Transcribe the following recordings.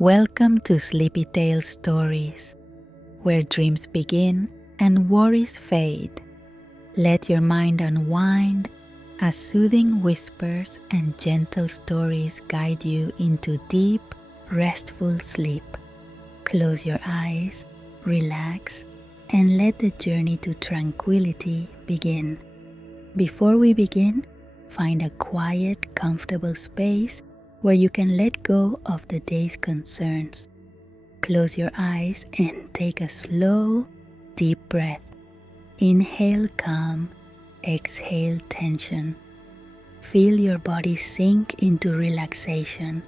Welcome to Sleepy Tale Stories, where dreams begin and worries fade. Let your mind unwind as soothing whispers and gentle stories guide you into deep, restful sleep. Close your eyes, relax, and let the journey to tranquility begin. Before we begin, find a quiet, comfortable space where you can let go of the day's concerns. Close your eyes and take a slow, deep breath. Inhale calm, exhale tension. Feel your body sink into relaxation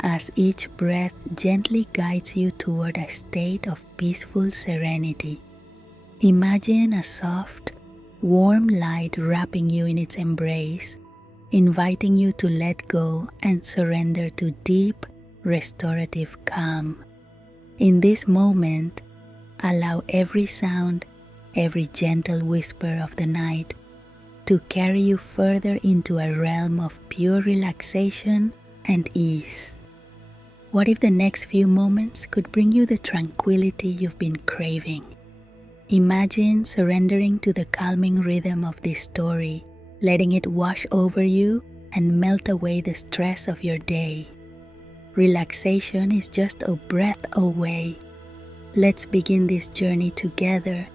as each breath gently guides you toward a state of peaceful serenity. Imagine a soft, warm light wrapping you in its embrace, inviting you to let go and surrender to deep, restorative calm. In this moment, allow every sound, every gentle whisper of the night to carry you further into a realm of pure relaxation and ease. What if the next few moments could bring you the tranquility you've been craving? Imagine surrendering to the calming rhythm of this story, letting it wash over you and melt away the stress of your day. Relaxation is just a breath away. Let's begin this journey together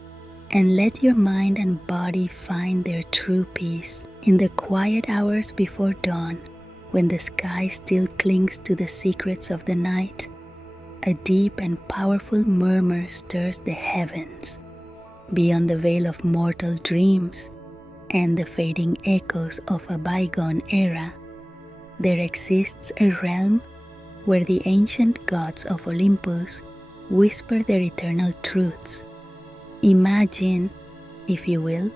and let your mind and body find their true peace in the quiet hours before dawn, when the sky still clings to the secrets of the night. A deep and powerful murmur stirs the heavens. Beyond the veil of mortal dreams and the fading echoes of a bygone era, there exists a realm where the ancient gods of Olympus whisper their eternal truths. Imagine, if you will,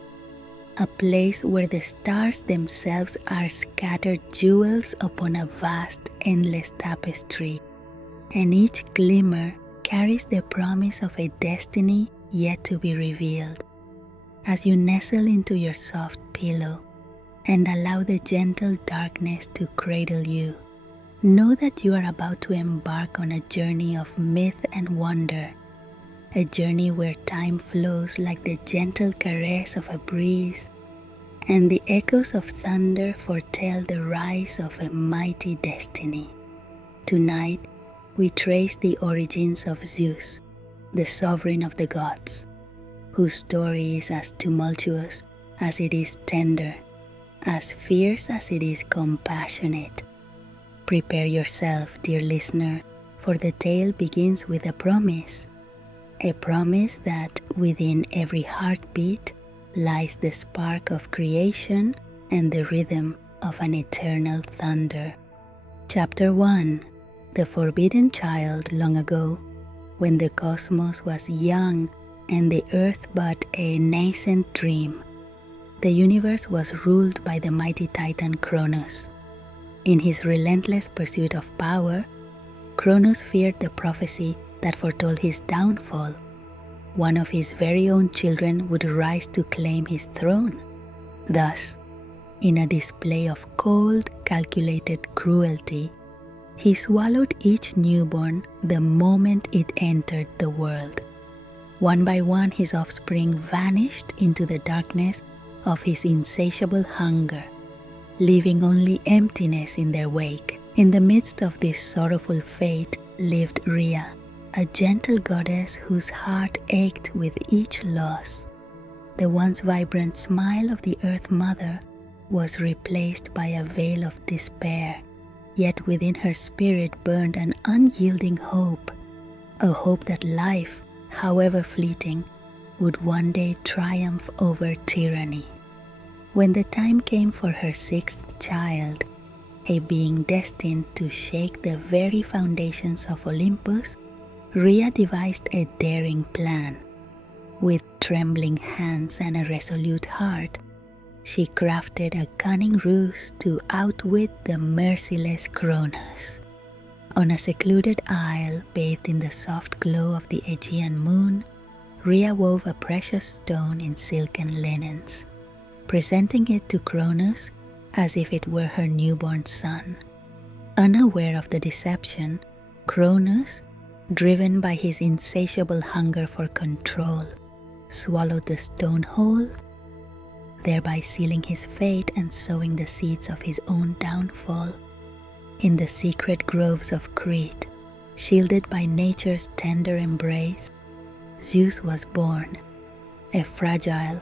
a place where the stars themselves are scattered jewels upon a vast, endless tapestry, and each glimmer carries the promise of a destiny yet to be revealed. As you nestle into your soft pillow and allow the gentle darkness to cradle you, know that you are about to embark on a journey of myth and wonder, a journey where time flows like the gentle caress of a breeze, and the echoes of thunder foretell the rise of a mighty destiny. Tonight, we trace the origins of Zeus, the sovereign of the gods, whose story is as tumultuous as it is tender, as fierce as it is compassionate. Prepare yourself, dear listener, for the tale begins with a promise that within every heartbeat lies the spark of creation and the rhythm of an eternal thunder. Chapter 1. The Forbidden Child. Long ago, when the cosmos was young and the earth but a nascent dream, the universe was ruled by the mighty titan Cronus. In his relentless pursuit of power, Cronus feared the prophecy that foretold his downfall. One of his very own children would rise to claim his throne. Thus, in a display of cold, calculated cruelty, he swallowed each newborn the moment it entered the world. One by one, his offspring vanished into the darkness of his insatiable hunger, leaving only emptiness in their wake. In the midst of this sorrowful fate lived Rhea, a gentle goddess whose heart ached with each loss. The once vibrant smile of the Earth Mother was replaced by a veil of despair, yet within her spirit burned an unyielding hope, a hope that life, however fleeting, would one day triumph over tyranny. When the time came for her sixth child, a being destined to shake the very foundations of Olympus, Rhea devised a daring plan. With trembling hands and a resolute heart, she crafted a cunning ruse to outwit the merciless Cronus. On a secluded isle bathed in the soft glow of the Aegean moon, Rhea wove a precious stone in silken linens, presenting it to Cronus as if it were her newborn son. Unaware of the deception, Cronus, driven by his insatiable hunger for control, swallowed the stone whole, thereby sealing his fate and sowing the seeds of his own downfall. In the secret groves of Crete, shielded by nature's tender embrace, Zeus was born, a fragile,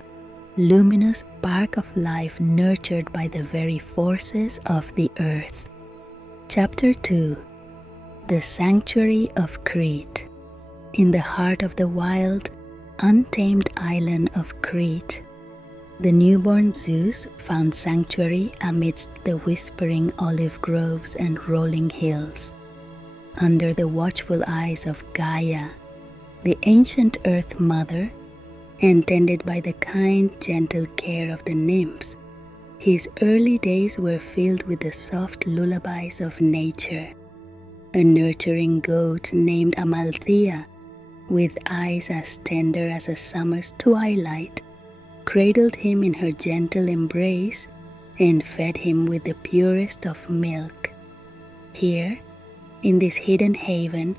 luminous spark of life nurtured by the very forces of the earth. Chapter 2. The Sanctuary of Crete. In the heart of the wild, untamed island of Crete, the newborn Zeus found sanctuary amidst the whispering olive groves and rolling hills. Under the watchful eyes of Gaia, the ancient Earth Mother, and tended by the kind, gentle care of the nymphs, his early days were filled with the soft lullabies of nature. A nurturing goat named Amalthea, with eyes as tender as a summer's twilight, cradled him in her gentle embrace and fed him with the purest of milk. Here, in this hidden haven,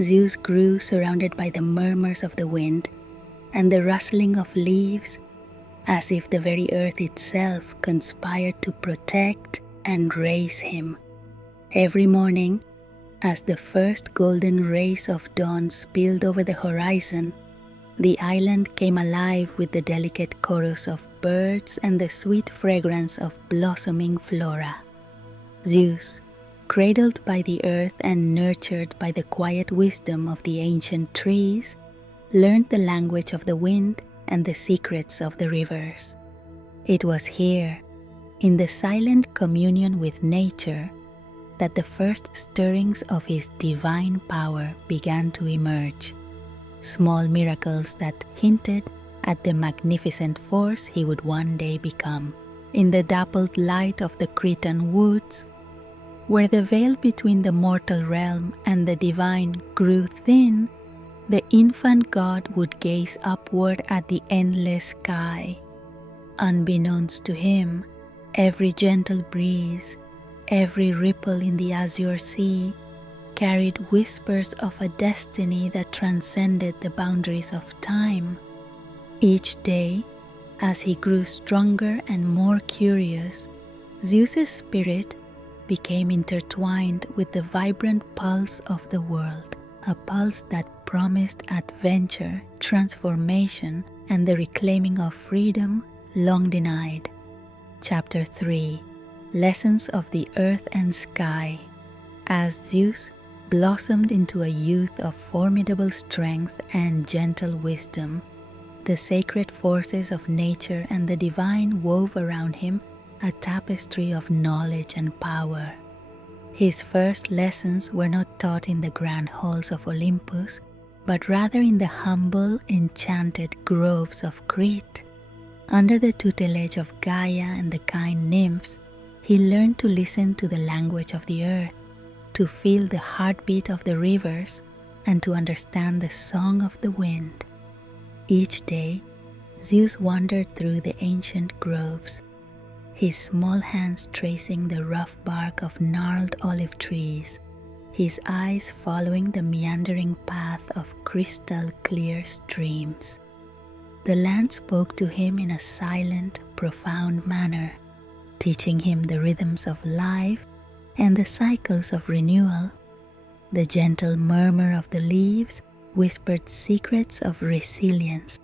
Zeus grew surrounded by the murmurs of the wind and the rustling of leaves, as if the very earth itself conspired to protect and raise him. Every morning, as the first golden rays of dawn spilled over the horizon, the island came alive with the delicate chorus of birds and the sweet fragrance of blossoming flora. Zeus, cradled by the earth and nurtured by the quiet wisdom of the ancient trees, learned the language of the wind and the secrets of the rivers. It was here, in the silent communion with nature, that the first stirrings of his divine power began to emerge. Small miracles that hinted at the magnificent force he would one day become. In the dappled light of the Cretan woods, where the veil between the mortal realm and the divine grew thin, the infant god would gaze upward at the endless sky. Unbeknownst to him, every gentle breeze, every ripple in the azure sea, carried whispers of a destiny that transcended the boundaries of time. Each day, as he grew stronger and more curious, Zeus's spirit became intertwined with the vibrant pulse of the world, a pulse that promised adventure, transformation, and the reclaiming of freedom long denied. Chapter 3. Lessons of the Earth and Sky. As Zeus blossomed into a youth of formidable strength and gentle wisdom, the sacred forces of nature and the divine wove around him a tapestry of knowledge and power. His first lessons were not taught in the grand halls of Olympus, but rather in the humble, enchanted groves of Crete. Under the tutelage of Gaia and the kind nymphs, he learned to listen to the language of the earth, to feel the heartbeat of the rivers, and to understand the song of the wind. Each day, Zeus wandered through the ancient groves, his small hands tracing the rough bark of gnarled olive trees, his eyes following the meandering path of crystal-clear streams. The land spoke to him in a silent, profound manner, teaching him the rhythms of life and the cycles of renewal. The gentle murmur of the leaves whispered secrets of resilience,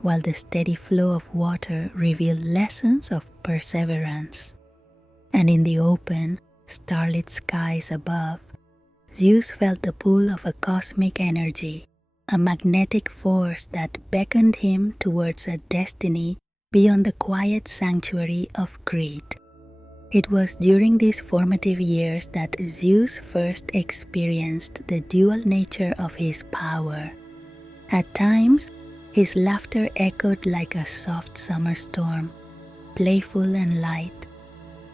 while the steady flow of water revealed lessons of perseverance. And in the open, starlit skies above, Zeus felt the pull of a cosmic energy, a magnetic force that beckoned him towards a destiny beyond the quiet sanctuary of Crete. It was during these formative years that Zeus first experienced the dual nature of his power. At times, his laughter echoed like a soft summer storm, playful and light.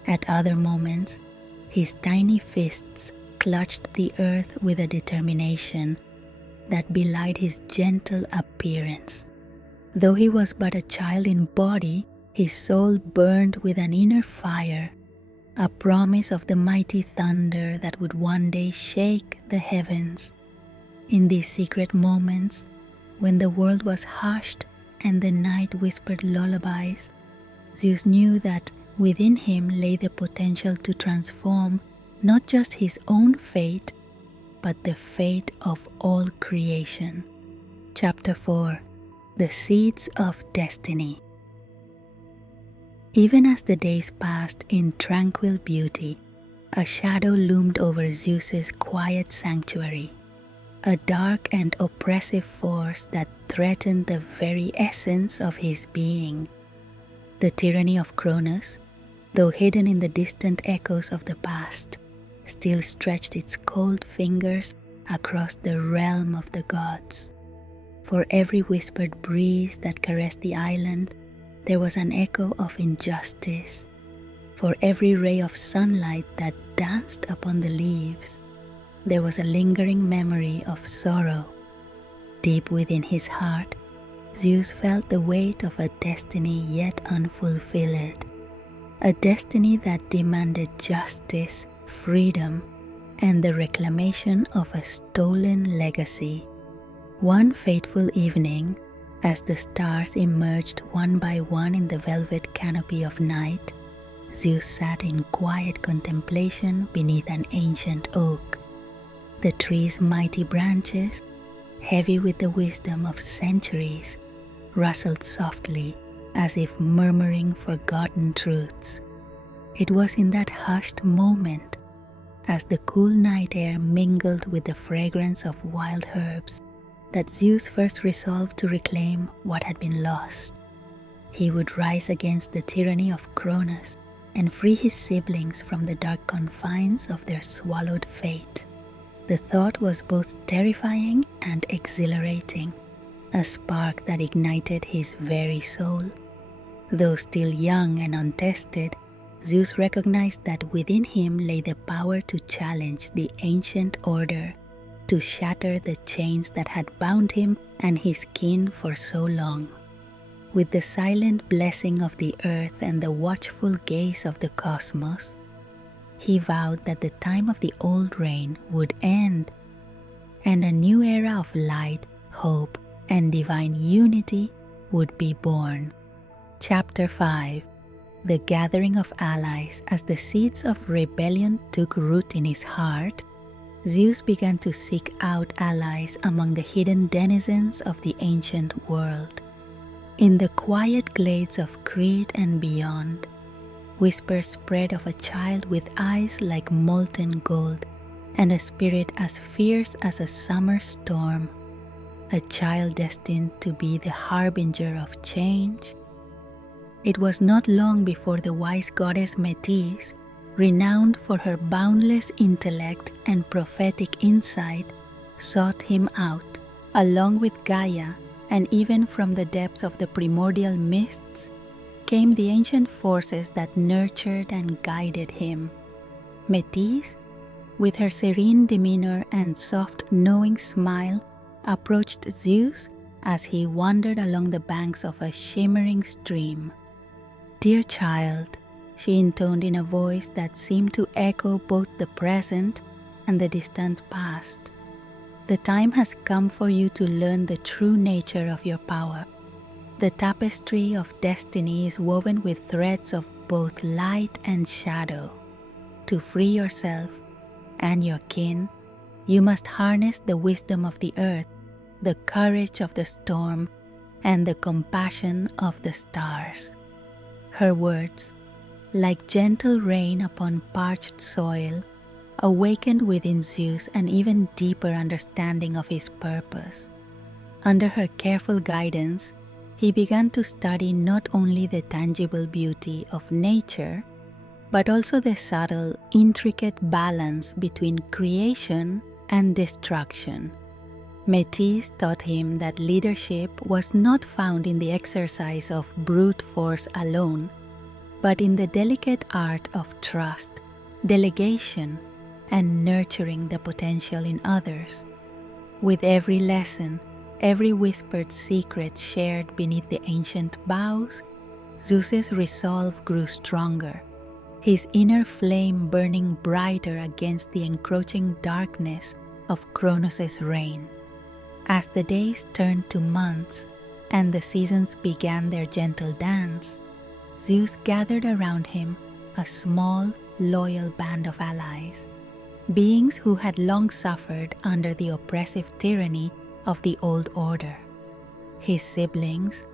At other moments, his tiny fists clutched the earth with a determination that belied his gentle appearance. Though he was but a child in body, his soul burned with an inner fire, a promise of the mighty thunder that would one day shake the heavens. In these secret moments, when the world was hushed and the night whispered lullabies, Zeus knew that within him lay the potential to transform not just his own fate, but the fate of all creation. Chapter 4: The Seeds of Destiny. Even as the days passed in tranquil beauty, a shadow loomed over Zeus's quiet sanctuary, a dark and oppressive force that threatened the very essence of his being. The tyranny of Cronus, though hidden in the distant echoes of the past, still stretched its cold fingers across the realm of the gods. For every whispered breeze that caressed the island, there was an echo of injustice. For every ray of sunlight that danced upon the leaves, there was a lingering memory of sorrow. Deep within his heart, Zeus felt the weight of a destiny yet unfulfilled, a destiny that demanded justice, freedom, and the reclamation of a stolen legacy. One fateful evening, as the stars emerged one by one in the velvet canopy of night, Zeus sat in quiet contemplation beneath an ancient oak. The tree's mighty branches, heavy with the wisdom of centuries, rustled softly as if murmuring forgotten truths. It was in that hushed moment, as the cool night air mingled with the fragrance of wild herbs, that Zeus first resolved to reclaim what had been lost. He would rise against the tyranny of Cronus and free his siblings from the dark confines of their swallowed fate. The thought was both terrifying and exhilarating, a spark that ignited his very soul. Though still young and untested, Zeus recognized that within him lay the power to challenge the ancient order, to shatter the chains that had bound him and his kin for so long. With the silent blessing of the earth and the watchful gaze of the cosmos, he vowed that the time of the old reign would end, and a new era of light, hope, and divine unity would be born. Chapter 5: The Gathering of Allies. As the seeds of rebellion took root in his heart, Zeus began to seek out allies among the hidden denizens of the ancient world. In the quiet glades of Crete and beyond, whispers spread of a child with eyes like molten gold and a spirit as fierce as a summer storm, a child destined to be the harbinger of change. It was not long before the wise goddess Metis, renowned for her boundless intellect and prophetic insight, sought him out, along with Gaia, and even from the depths of the primordial mists came the ancient forces that nurtured and guided him. Metis, with her serene demeanor and soft, knowing smile, approached Zeus as he wandered along the banks of a shimmering stream. "Dear child," she intoned in a voice that seemed to echo both the present and the distant past, "the time has come for you to learn the true nature of your power. The tapestry of destiny is woven with threads of both light and shadow. To free yourself and your kin, you must harness the wisdom of the earth, the courage of the storm, and the compassion of the stars." Her words, like gentle rain upon parched soil, awakened within Zeus an even deeper understanding of his purpose. Under her careful guidance, he began to study not only the tangible beauty of nature, but also the subtle, intricate balance between creation and destruction. Metis taught him that leadership was not found in the exercise of brute force alone, but in the delicate art of trust, delegation, and nurturing the potential in others. With every lesson, every whispered secret shared beneath the ancient boughs, Zeus's resolve grew stronger, his inner flame burning brighter against the encroaching darkness of Kronos' reign. As the days turned to months and the seasons began their gentle dance, Zeus gathered around him a small, loyal band of allies, beings who had long suffered under the oppressive tyranny of the old order. His siblings,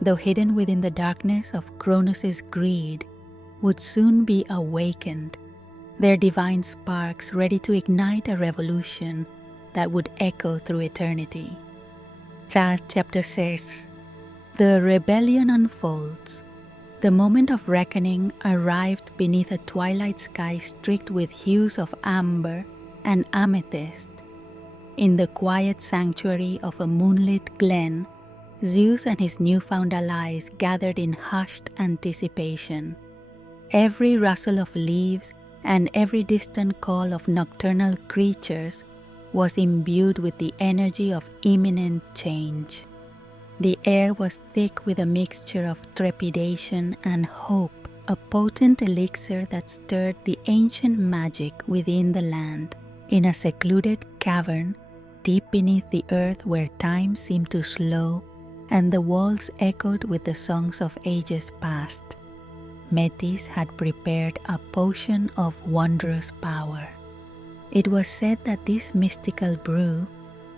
though hidden within the darkness of Kronos' greed, would soon be awakened, their divine sparks ready to ignite a revolution that would echo through eternity. Chapter 6. The rebellion unfolds. The moment of reckoning arrived beneath a twilight sky streaked with hues of amber and amethyst. In the quiet sanctuary of a moonlit glen, Zeus and his newfound allies gathered in hushed anticipation. Every rustle of leaves and every distant call of nocturnal creatures was imbued with the energy of imminent change. The air was thick with a mixture of trepidation and hope, a potent elixir that stirred the ancient magic within the land. In a secluded cavern, deep beneath the earth where time seemed to slow and the walls echoed with the songs of ages past, Metis had prepared a potion of wondrous power. It was said that this mystical brew,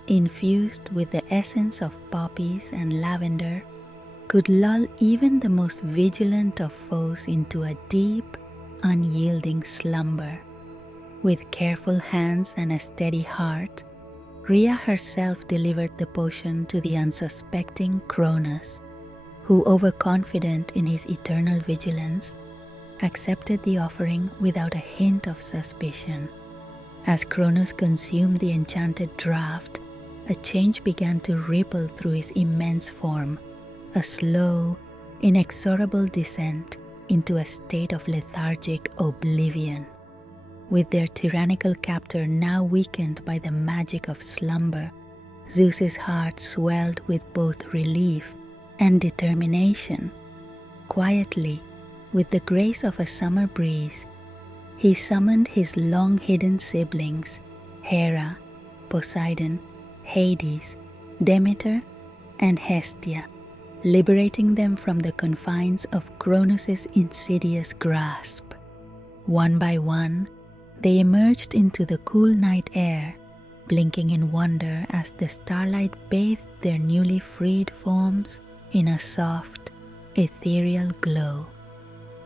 infused with the essence of poppies and lavender, could lull even the most vigilant of foes into a deep, unyielding slumber. With careful hands and a steady heart, Rhea herself delivered the potion to the unsuspecting Kronos, who, overconfident in his eternal vigilance, accepted the offering without a hint of suspicion. As Kronos consumed the enchanted draught, a change began to ripple through his immense form, a slow, inexorable descent into a state of lethargic oblivion. With their tyrannical captor now weakened by the magic of slumber, Zeus's heart swelled with both relief and determination. Quietly, with the grace of a summer breeze, he summoned his long-hidden siblings, Hera, Poseidon, Hades, Demeter, and Hestia, liberating them from the confines of Kronos' insidious grasp. One by one, they emerged into the cool night air, blinking in wonder as the starlight bathed their newly freed forms in a soft, ethereal glow.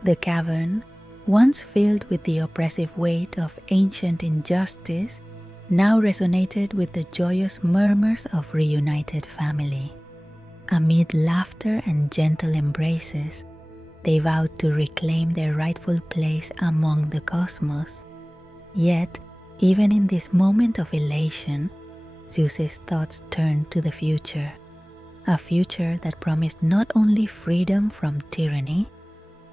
The cavern, once filled with the oppressive weight of ancient injustice, now resonated with the joyous murmurs of reunited family. Amid laughter and gentle embraces, they vowed to reclaim their rightful place among the cosmos. Yet, even in this moment of elation, Zeus's thoughts turned to the future, a future that promised not only freedom from tyranny,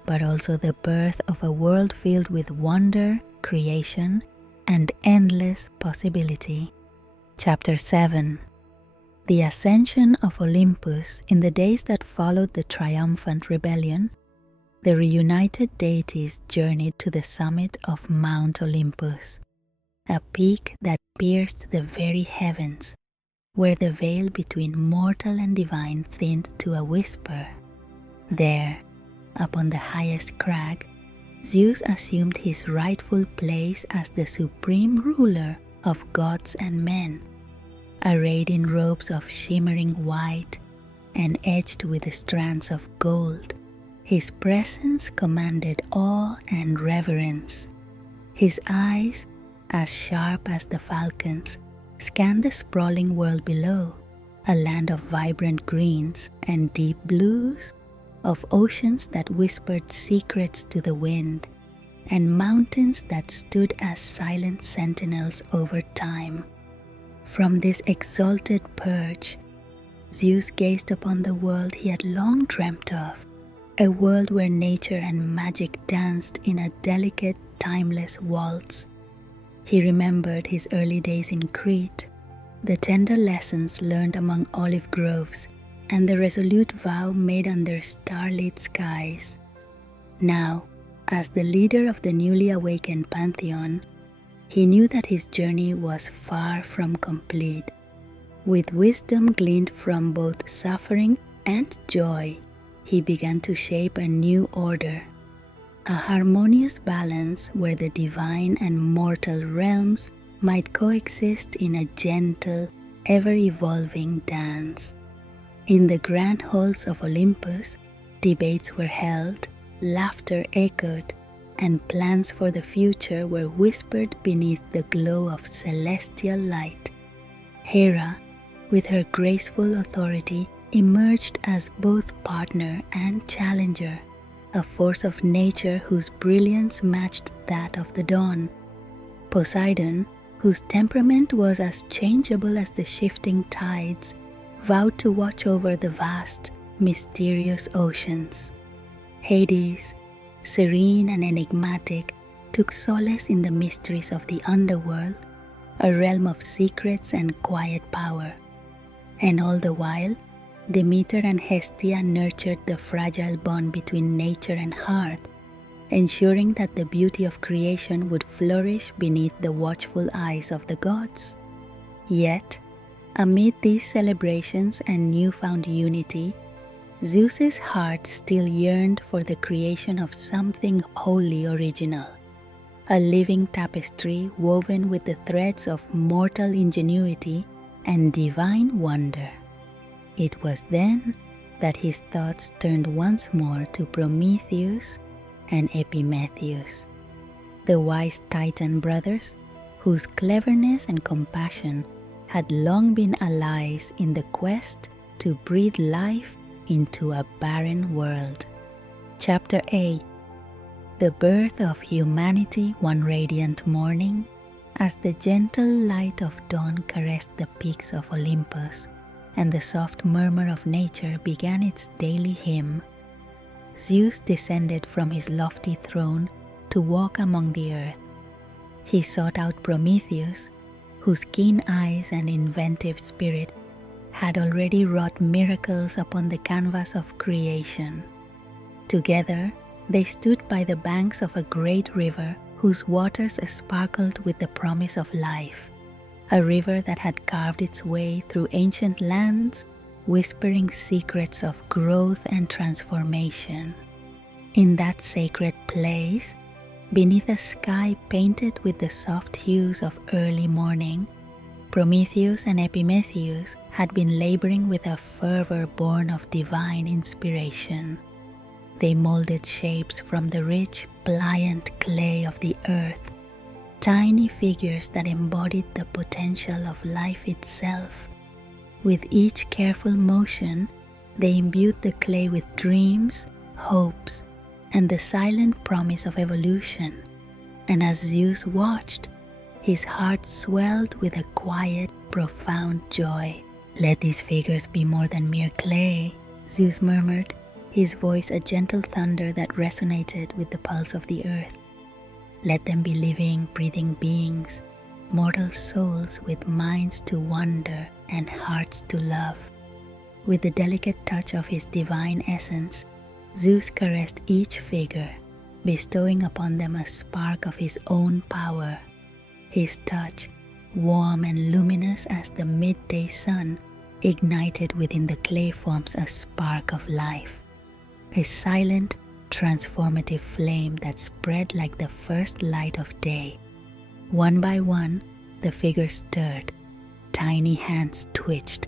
but also the birth of a world filled with wonder, creation, and endless possibility. Chapter 7. The ascension of Olympus. In the days that followed the triumphant rebellion, the reunited deities journeyed to the summit of Mount Olympus, a peak that pierced the very heavens, where the veil between mortal and divine thinned to a whisper. There, upon the highest crag, Zeus assumed his rightful place as the supreme ruler of gods and men. Arrayed in robes of shimmering white and edged with strands of gold, his presence commanded awe and reverence. His eyes, as sharp as the falcon's, scanned the sprawling world below, a land of vibrant greens and deep blues, of oceans that whispered secrets to the wind, and mountains that stood as silent sentinels over time. From this exalted perch, Zeus gazed upon the world he had long dreamt of, a world where nature and magic danced in a delicate, timeless waltz. He remembered his early days in Crete, the tender lessons learned among olive groves, and the resolute vow made under starlit skies. Now, As the leader of the newly awakened pantheon, he knew that his journey was far from complete. With wisdom gleaned from both suffering and joy, he began to shape a new order, a harmonious balance where the divine and mortal realms might coexist in a gentle, ever-evolving dance. In the grand halls of Olympus, debates were held, laughter echoed, and plans for the future were whispered beneath the glow of celestial light. Hera, with her graceful authority, emerged as both partner and challenger, a force of nature whose brilliance matched that of the dawn. Poseidon, whose temperament was as changeable as the shifting tides, vowed to watch over the vast, mysterious oceans. Hades, serene and enigmatic, took solace in the mysteries of the underworld, a realm of secrets and quiet power. And all the while, Demeter and Hestia nurtured the fragile bond between nature and hearth, ensuring that the beauty of creation would flourish beneath the watchful eyes of the gods. Yet, amid these celebrations and newfound unity, Zeus's heart still yearned for the creation of something wholly original, a living tapestry woven with the threads of mortal ingenuity and divine wonder. It was then that his thoughts turned once more to Prometheus and Epimetheus, the wise Titan brothers whose cleverness and compassion had long been allies in the quest to breathe life into a barren world. Chapter 8. The birth of humanity one radiant morning, as the gentle light of dawn caressed the peaks of Olympus, and the soft murmur of nature began its daily hymn, Zeus descended from his lofty throne to walk among the earth. He sought out Prometheus, whose keen eyes and inventive spirit had already wrought miracles upon the canvas of creation. Together, they stood by the banks of a great river whose waters sparkled with the promise of life, a river that had carved its way through ancient lands, whispering secrets of growth and transformation. In that sacred place, beneath a sky painted with the soft hues of early morning, Prometheus and Epimetheus had been laboring with a fervor born of divine inspiration. They molded shapes from the rich, pliant clay of the earth, tiny figures that embodied the potential of life itself. With each careful motion, they imbued the clay with dreams, hopes, and the silent promise of evolution. And as Zeus watched, his heart swelled with a quiet, profound joy. "Let these figures be more than mere clay," Zeus murmured, his voice a gentle thunder that resonated with the pulse of the earth. "Let them be living, breathing beings, mortal souls with minds to wonder and hearts to love." With the delicate touch of his divine essence, Zeus caressed each figure, bestowing upon them a spark of his own power. His touch, warm and luminous as the midday sun, ignited within the clay forms a spark of life, a silent, transformative flame that spread like the first light of day. One by one, the figures stirred, tiny hands twitched,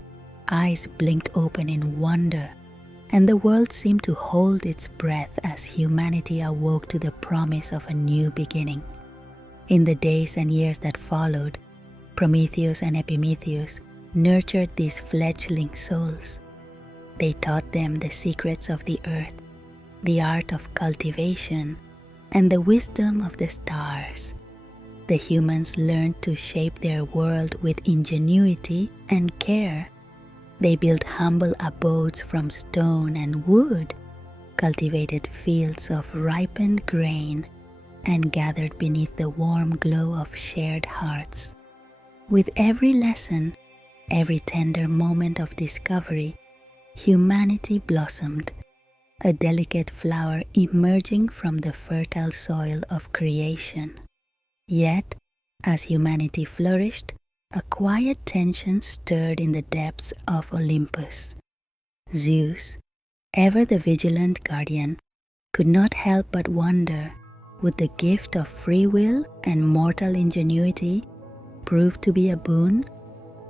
eyes blinked open in wonder, and the world seemed to hold its breath as humanity awoke to the promise of a new beginning. In the days and years that followed, Prometheus and Epimetheus nurtured these fledgling souls. They taught them the secrets of the earth, the art of cultivation, and the wisdom of the stars. The humans learned to shape their world with ingenuity and care. They built humble abodes from stone and wood, cultivated fields of ripened grain, and gathered beneath the warm glow of shared hearts. With every lesson, every tender moment of discovery, humanity blossomed, a delicate flower emerging from the fertile soil of creation. Yet, as humanity flourished, a quiet tension stirred in the depths of Olympus. Zeus, ever the vigilant guardian, could not help but wonder, would the gift of free will and mortal ingenuity prove to be a boon,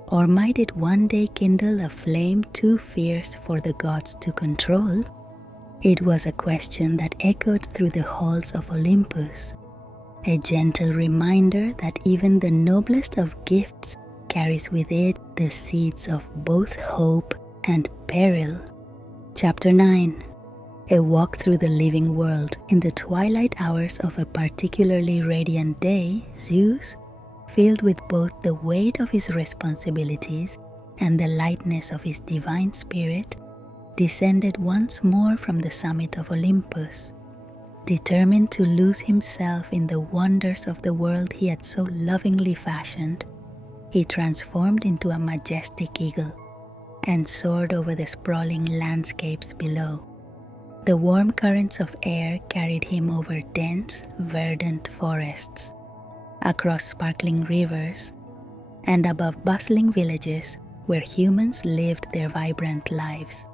or might it one day kindle a flame too fierce for the gods to control? It was a question that echoed through the halls of Olympus, a gentle reminder that even the noblest of gifts carries with it the seeds of both hope and peril. Chapter 9. A walk through the living world. In the twilight hours of a particularly radiant day, Zeus, filled with both the weight of his responsibilities and the lightness of his divine spirit, descended once more from the summit of Olympus. Determined to lose himself in the wonders of the world he had so lovingly fashioned, he transformed into a majestic eagle and soared over the sprawling landscapes below. The warm currents of air carried him over dense, verdant forests, across sparkling rivers, and above bustling villages where humans lived their vibrant lives.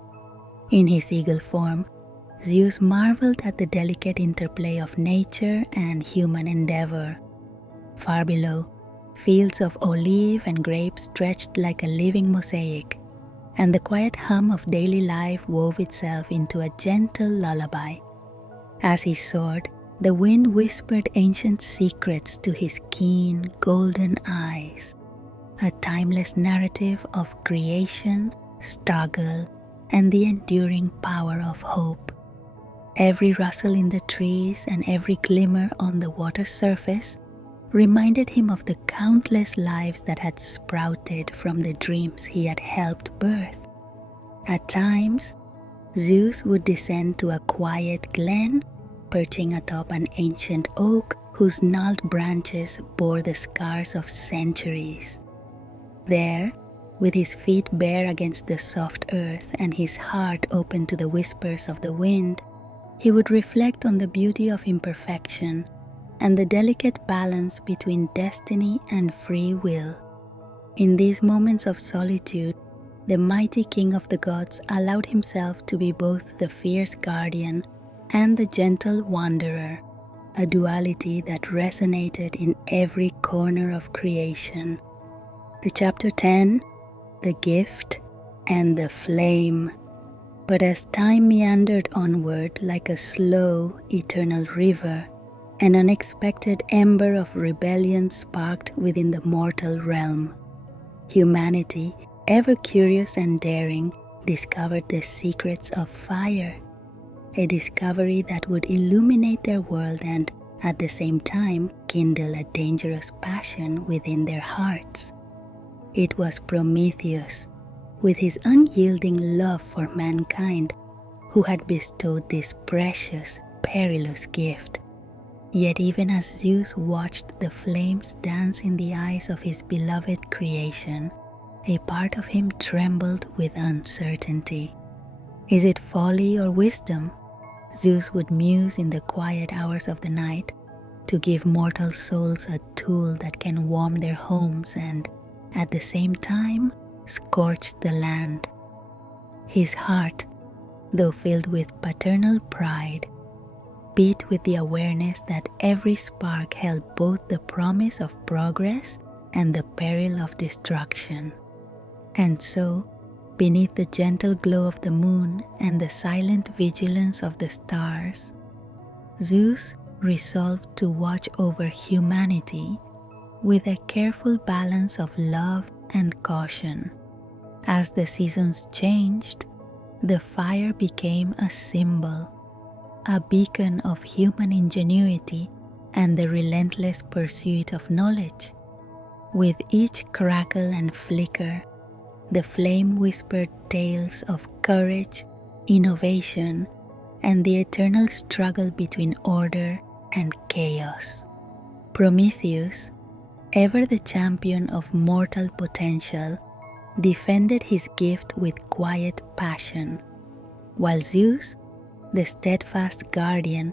In his eagle form, Zeus marveled at the delicate interplay of nature and human endeavor. Far below, fields of olive and grapes stretched like a living mosaic, and the quiet hum of daily life wove itself into a gentle lullaby. As he soared, the wind whispered ancient secrets to his keen, golden eyes, a timeless narrative of creation, struggle, and the enduring power of hope. Every rustle in the trees and every glimmer on the water's surface reminded him of the countless lives that had sprouted from the dreams he had helped birth. At times, Zeus would descend to a quiet glen, perching atop an ancient oak whose gnarled branches bore the scars of centuries. There, with his feet bare against the soft earth and his heart open to the whispers of the wind, he would reflect on the beauty of imperfection and the delicate balance between destiny and free will. In these moments of solitude, the mighty king of the gods allowed himself to be both the fierce guardian and the gentle wanderer, a duality that resonated in every corner of creation. The chapter 10, The Gift and the Flame. But as time meandered onward like a slow, eternal river, an unexpected ember of rebellion sparked within the mortal realm. Humanity, ever curious and daring, discovered the secrets of fire, a discovery that would illuminate their world and, at the same time, kindle a dangerous passion within their hearts. It was Prometheus, with his unyielding love for mankind, who had bestowed this precious, perilous gift. Yet even as Zeus watched the flames dance in the eyes of his beloved creation, a part of him trembled with uncertainty. Is it folly or wisdom? Zeus would muse in the quiet hours of the night, to give mortal souls a tool that can warm their homes and, at the same time, scorch the land. His heart, though filled with paternal pride, beat with the awareness that every spark held both the promise of progress and the peril of destruction. And so, beneath the gentle glow of the moon and the silent vigilance of the stars, Zeus resolved to watch over humanity with a careful balance of love and caution. As the seasons changed, the fire became a symbol, a beacon of human ingenuity and the relentless pursuit of knowledge. With each crackle and flicker, the flame whispered tales of courage, innovation, and the eternal struggle between order and chaos. Prometheus, ever the champion of mortal potential, defended his gift with quiet passion, while Zeus, the steadfast guardian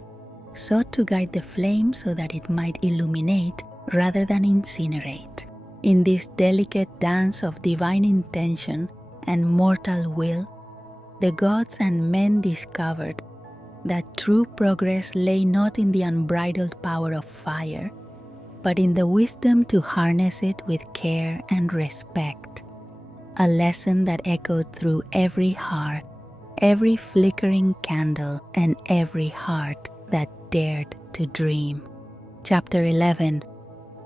sought to guide the flame so that it might illuminate rather than incinerate. In this delicate dance of divine intention and mortal will, the gods and men discovered that true progress lay not in the unbridled power of fire, but in the wisdom to harness it with care and respect. A lesson that echoed through every hearth, every flickering candle, and every heart that dared to dream. Chapter 11.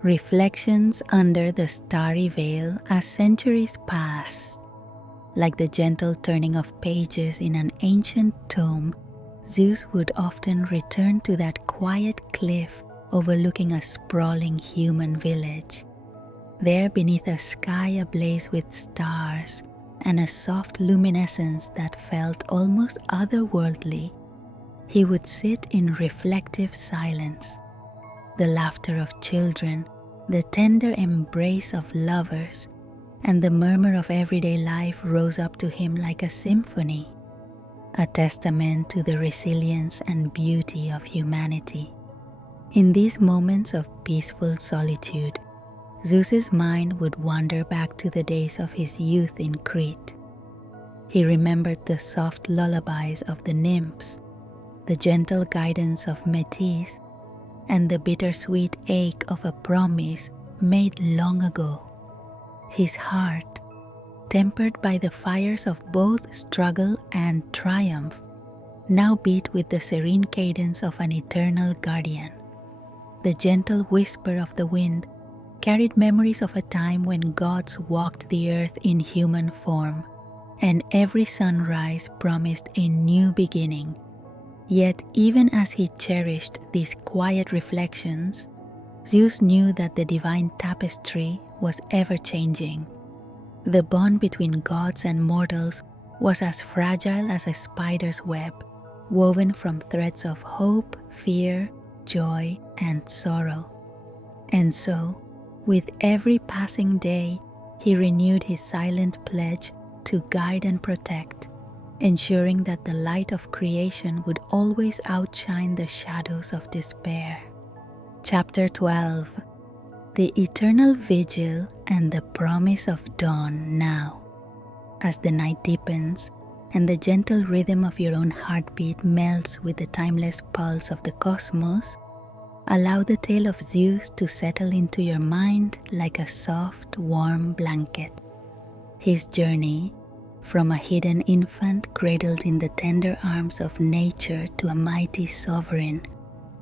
Reflections under the starry veil as centuries passed. Like the gentle turning of pages in an ancient tome, Zeus would often return to that quiet cliff overlooking a sprawling human village. There, beneath a sky ablaze with stars and a soft luminescence that felt almost otherworldly, he would sit in reflective silence. The laughter of children, the tender embrace of lovers, and the murmur of everyday life rose up to him like a symphony, a testament to the resilience and beauty of humanity. In these moments of peaceful solitude, Zeus's mind would wander back to the days of his youth in Crete. He remembered the soft lullabies of the nymphs, the gentle guidance of Metis, and the bittersweet ache of a promise made long ago. His heart, tempered by the fires of both struggle and triumph, now beat with the serene cadence of an eternal guardian. The gentle whisper of the wind carried memories of a time when gods walked the earth in human form, and every sunrise promised a new beginning. Yet even as he cherished these quiet reflections, Zeus knew that the divine tapestry was ever-changing. The bond between gods and mortals was as fragile as a spider's web, woven from threads of hope, fear, joy, and sorrow. And so, with every passing day, he renewed his silent pledge to guide and protect, ensuring that the light of creation would always outshine the shadows of despair. Chapter 12. The eternal vigil and the promise of dawn now. As the night deepens and the gentle rhythm of your own heartbeat melts with the timeless pulse of the cosmos, allow the tale of Zeus to settle into your mind like a soft, warm blanket. His journey, from a hidden infant cradled in the tender arms of nature to a mighty sovereign,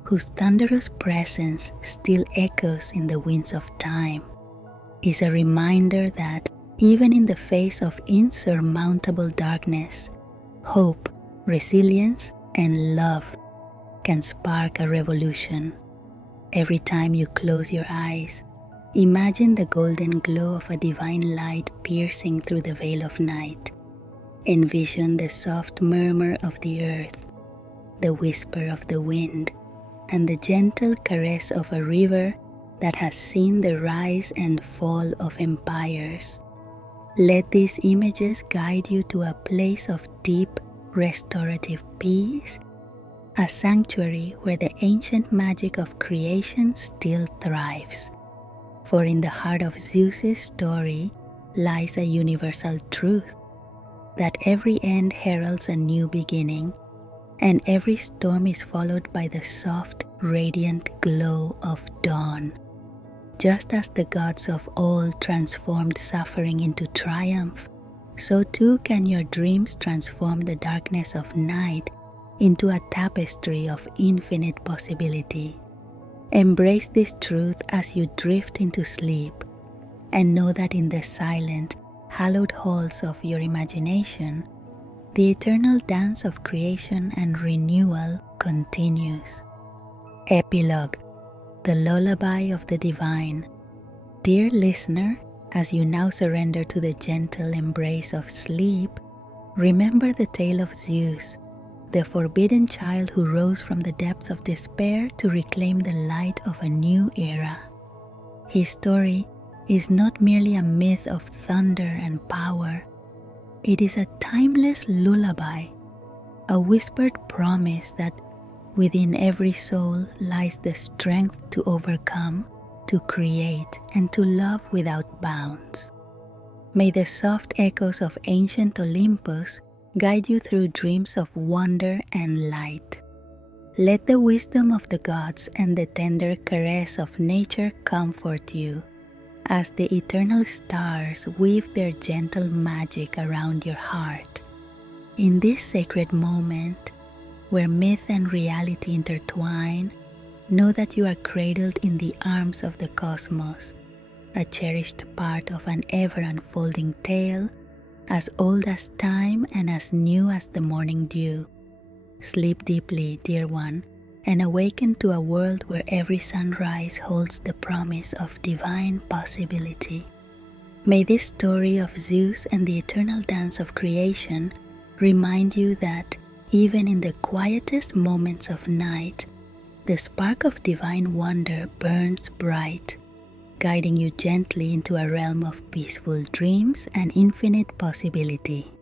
whose thunderous presence still echoes in the winds of time, is a reminder that even in the face of insurmountable darkness, hope, resilience, and love can spark a revolution. Every time you close your eyes, imagine the golden glow of a divine light piercing through the veil of night. Envision the soft murmur of the earth, the whisper of the wind, and the gentle caress of a river that has seen the rise and fall of empires. Let these images guide you to a place of deep, restorative peace, a sanctuary where the ancient magic of creation still thrives. For in the heart of Zeus's story lies a universal truth, that every end heralds a new beginning, and every storm is followed by the soft, radiant glow of dawn. Just as the gods of old transformed suffering into triumph, so too can your dreams transform the darkness of night into a tapestry of infinite possibility. Embrace this truth as you drift into sleep, and know that in the silent, hallowed halls of your imagination, the eternal dance of creation and renewal continues. Epilogue, the lullaby of the divine. Dear listener, as you now surrender to the gentle embrace of sleep, remember the tale of Zeus, the forbidden child who rose from the depths of despair to reclaim the light of a new era. His story is not merely a myth of thunder and power. It is a timeless lullaby, a whispered promise that within every soul lies the strength to overcome, to create, and to love without bounds. May the soft echoes of ancient Olympus guide you through dreams of wonder and light. Let the wisdom of the gods and the tender caress of nature comfort you, as the eternal stars weave their gentle magic around your heart. In this sacred moment, where myth and reality intertwine, know that you are cradled in the arms of the cosmos, a cherished part of an ever-unfolding tale, as old as time and as new as the morning dew. Sleep deeply, dear one, and awaken to a world where every sunrise holds the promise of divine possibility. May this story of Zeus and the eternal dance of creation remind you that even in the quietest moments of night, the spark of divine wonder burns bright, guiding you gently into a realm of peaceful dreams and infinite possibility.